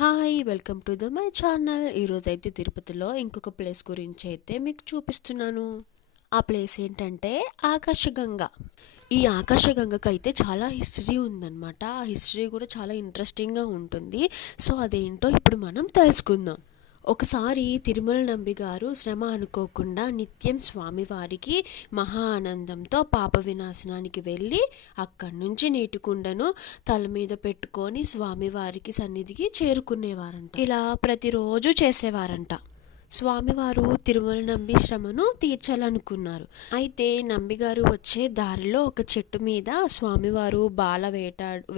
Hi welcome to my channel. ఈరోజైతే తిరుపతిలో ఇంకొక ప్లేస్ గురించి అయితే మీకు చూపిస్తున్నాను. ఆ ప్లేస్ ఏంటంటే ఆకాశగంగ. ఈ ఆకాశగంగకు అయితే చాలా హిస్టరీ ఉందన్నమాట. ఆ హిస్టరీ కూడా చాలా ఇంట్రెస్టింగ్గా ఉంటుంది. సో అదేంటో ఇప్పుడు మనం తెలుసుకుందాం. ఒకసారి తిరుమల నంబి గారు శ్రమ అనుకోకుండా నిత్యం స్వామివారికి మహా ఆనందంతో పాప వినాశనానికి వెళ్ళి అక్కడి నుంచి నీటి కుండను తల మీద పెట్టుకొని స్వామివారికి సన్నిధికి చేరుకునేవారంట. ఇలా ప్రతిరోజు చేసేవారంట. స్వామివారు తిరుమల నంబి శ్రమను తీర్చాలనుకున్నారు. అయితే నంబిగారు వచ్చే దారిలో ఒక చెట్టు మీద స్వామివారు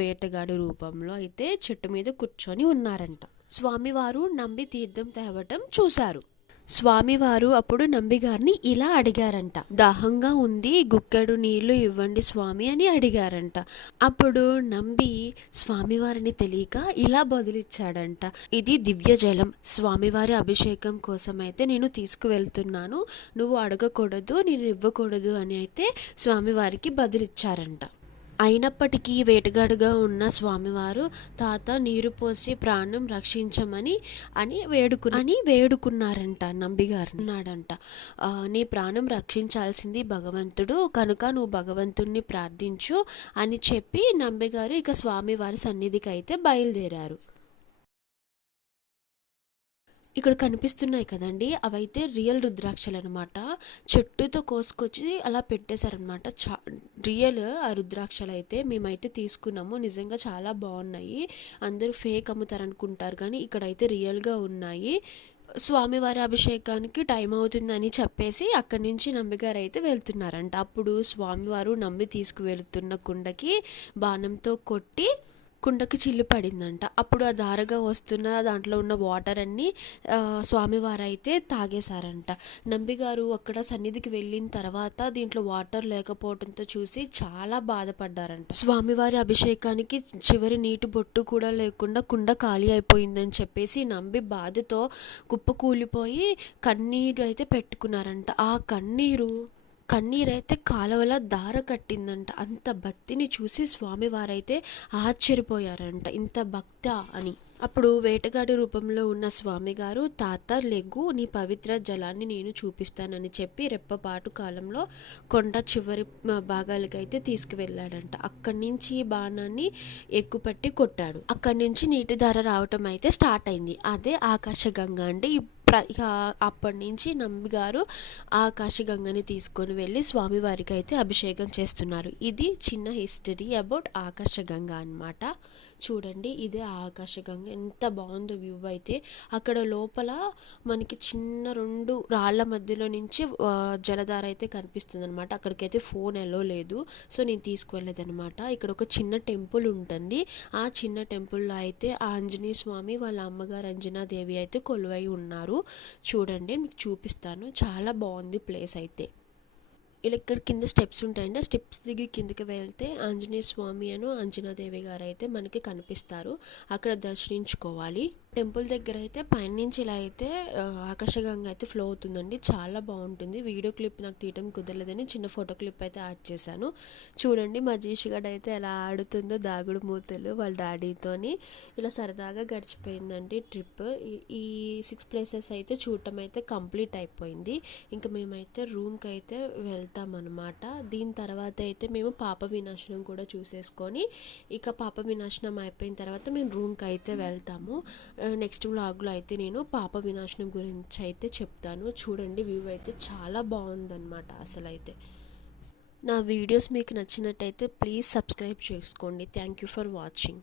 వేటగాడు రూపంలో అయితే చెట్టు మీద కూర్చొని ఉన్నారంట. స్వామివారు నంబి తీర్థం తేవటం చూశారు. స్వామివారు అప్పుడు నంబిగారిని ఇలా అడిగారంట, దాహంగా ఉంది, గుక్కెడు నీళ్లు ఇవ్వండి స్వామి అని అడిగారంట. అప్పుడు నంబి స్వామివారిని తెలియక ఇలా బదులిచ్చాడంట, ఇది దివ్య జలం, స్వామివారి అభిషేకం కోసం అయితే నేను తీసుకువెళ్తున్నాను, నువ్వు అడగకూడదు, నేను ఇవ్వకూడదు అని అయితే స్వామివారికి బదులిచ్చారంట. అయినప్పటికీ వేటగాడుగా ఉన్న స్వామివారు తాత నీరు పోసి ప్రాణం రక్షించమని వేడుకున్నారంట. నంబిగారు అన్నాడంట, నీ ప్రాణం రక్షించాల్సింది భగవంతుడు కనుక నువ్వు భగవంతుణ్ణి ప్రార్థించు అని చెప్పి నంబిగారు ఇక స్వామివారి సన్నిధికి అయితే బయలుదేరారు. ఇక్కడ కనిపిస్తున్నాయి కదండి, అవైతే రియల్ రుద్రాక్షలు అనమాట. చెట్టుతో కోసుకొచ్చి అలా పెట్టేశారనమాట. రియల్ ఆ రుద్రాక్షలు అయితే మేమైతే తీసుకున్నాము. నిజంగా చాలా బాగున్నాయి. అందరూ ఫేక్ అమ్ముతారనుకుంటారు కానీ ఇక్కడైతే రియల్గా ఉన్నాయి. స్వామివారి అభిషేకానికి టైం అవుతుందని చెప్పేసి అక్కడి నుంచి నంబిగారు అయితే వెళ్తున్నారంట. అప్పుడు స్వామివారు నంబి తీసుకువెళ్తున్న కుండకి బాణంతో కొట్టి కుండకి చిల్లు పడిందంట. అప్పుడు ఆ దారగా వస్తున్న దాంట్లో ఉన్న వాటర్ అన్నీ స్వామివారు అయితే తాగేశారంట. నంబిగారు అక్కడ సన్నిధికి వెళ్ళిన తర్వాత దీంట్లో వాటర్ లేకపోవడంతో చూసి చాలా బాధపడ్డారంట. స్వామివారి అభిషేకానికి చివరి నీటి బొట్టు కూడా లేకుండా కుండ ఖాళీ అయిపోయిందని చెప్పేసి నంబి బాధతో కుప్పకూలిపోయి కన్నీరు అయితే పెట్టుకున్నారంట. ఆ కన్నీరైతే కాలువల దార కట్టిందంట. అంత భక్తిని చూసి స్వామివారైతే ఆశ్చర్యపోయారంట, ఇంత భక్త అని. అప్పుడు వేటగాడి రూపంలో ఉన్న స్వామిగారు, తాత లెగ్గు, నీ పవిత్ర జలాన్ని నేను చూపిస్తానని చెప్పి రెప్పపాటు కాలంలో కొండ చివరి భాగాలకైతే తీసుకువెళ్ళాడంట. అక్కడి నుంచి బాణాన్ని ఎక్కుపట్టి కొట్టాడు. అక్కడి నుంచి నీటి ధార రావటం అయితే స్టార్ట్ అయింది. అదే ఆకాశగంగ అంటే. ఇక అప్పటి నుంచి నంబిగారు ఆకాశగంగని తీసుకొని వెళ్ళి స్వామివారికి అయితే అభిషేకం చేస్తున్నారు. ఇది చిన్న హిస్టరీ అబౌట్ ఆకాశగంగ అనమాట. చూడండి, ఇదే ఆకాశగంగ, ఎంత బాగుందో వ్యూ అయితే. అక్కడ లోపల మనకి చిన్న 2 రాళ్ల మధ్యలో నుంచి జలధార అయితే కనిపిస్తుంది అనమాట. అక్కడికైతే ఫోన్ ఎలో లేదు, సో నేను తీసుకువెళ్ళేదనమాట. ఇక్కడ ఒక చిన్న టెంపుల్ ఉంటుంది. ఆ చిన్న టెంపుల్లో అయితే ఆంజనేయ స్వామి వాళ్ళ అమ్మగారు అంజనాదేవి అయితే కొలువై ఉన్నారు. చూడండి, మీకు చూపిస్తాను. చాలా బాగుంది ప్లేస్ అయితే. ఇలా ఇక్కడ కింద స్టెప్స్ ఉంటాయండి. ఆ స్టెప్స్ దిగి కిందకి వెళ్తే ఆంజనేయ స్వామి అను అంజనాదేవి గారు అయితే మనకి కనిపిస్తారు. అక్కడ దర్శించుకోవాలి. టెంపుల్ దగ్గర అయితే పైనుంచి ఇలా అయితే ఆకాశగంగ అయితే ఫ్లో అవుతుందండి. చాలా బాగుంటుంది. వీడియో క్లిప్ నాకు తీయడం కుదరలేదని చిన్న ఫోటో క్లిప్ అయితే యాడ్ చేశాను. చూడండి, మా జీషిగడ్ అయితే ఎలా ఆడుతుందో దాగుడు మూతలు వాళ్ళ డాడీతోని. ఇలా సరదాగా గడిచిపోయిందండి ట్రిప్. ఈ 6 ప్లేసెస్ అయితే చూడటం అయితే కంప్లీట్ అయిపోయింది. ఇంకా మేమైతే రూమ్కి అయితే వెళ్తామన్నమాట. దీని తర్వాత అయితే మేము పాప వినాశనం కూడా చూసేసుకొని ఇక పాప వినాశనం అయిపోయిన తర్వాత మేము రూమ్కి అయితే వెళ్తాము. నెక్స్ట్ వ్లాగ్లో అయితే నేను పాప వినాశనం గురించి అయితే చెప్తాను. చూడండి, వ్యూ అయితే చాలా బాగుందన్నమాట. అసలు అయితే నా వీడియోస్ మీకు నచ్చినట్టయితే ప్లీజ్ సబ్స్క్రైబ్ చేసుకోండి. Thank you for watching.